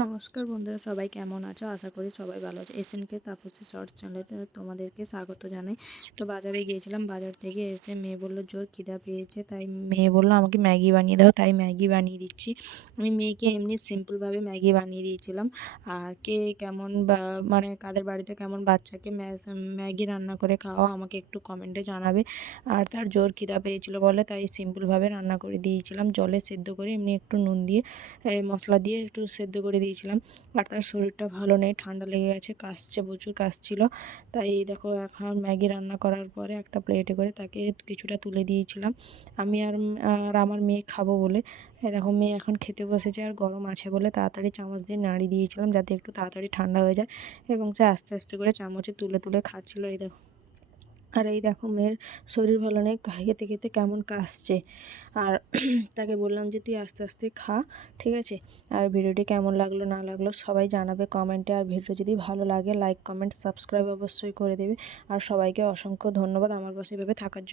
নমস্কার বন্ধুরা, সবাই কেমন আছো? আশা করি সবাই ভালো আছে। এসএনকে তাপসী শর্টস চ্যানেলে তোমাদেরকে স্বাগত জানাই। তো বাজারে গিয়েছিলাম, বাজার থেকে এসে মেয়ে বললো জোর খিদা পেয়েছে, তাই মেয়ে বললো আমাকে ম্যাগি বানিয়ে দাও, তাই ম্যাগি বানিয়ে দিচ্ছি। আমি মেয়েকে এমনি সিম্পলভাবে ম্যাগি বানিয়ে দিয়েছিলাম। আর কে কেমন বা মানে কাদের বাড়িতে কেমন বাচ্চাকে ম্যাগি রান্না করে খাওয়া আমাকে একটু কমেন্টে জানাবে। আর তার জোর খিদা পেয়েছিলো বলে তাই সিম্পলভাবে রান্না করে দিয়েছিলাম, জলে সেদ্ধ করে এমনি একটু নুন দিয়ে মশলা দিয়ে একটু সেদ্ধ করে দিয়েছিলাম। আর তার শরীরটা ভালো নেই, ঠান্ডা লেগে গেছে, কাশছে, প্রচুর কাশছিল। তাই দেখো এখন ম্যাগি রান্না করার পরে একটা প্লেটে করে তাকে কিছুটা তুলে দিয়েছিলাম আমি আর আমার মেয়ে খাবো বলে। দেখো মেয়ে এখন খেতে বসেছে, আর গরম আছে বলে তাড়াতাড়ি চামচ দিয়ে নাড়িয়ে দিয়েছিলাম যাতে একটু তাড়াতাড়ি ঠান্ডা হয়ে যায়, এবং সে আস্তে আস্তে করে চামচে তুলে তুলে খাচ্ছিলো। এই দেখো, আর এই দেখো মেয়ের শরীর ভালো নেই, খেতে খেতে কেমন কাশছে। আর তাকে বললাম যে তুই আস্তে আস্তে খা, ঠিক আছে? আর ভিডিওটি কেমন লাগলো না লাগলো সবাই জানাবে কমেন্টে। আর ভিডিও যদি ভালো লাগে লাইক কমেন্ট সাবস্ক্রাইব অবশ্যই করে দেবে। আর সবাইকে অসংখ্য ধন্যবাদ আমার পাশে এভাবে থাকার জন্য।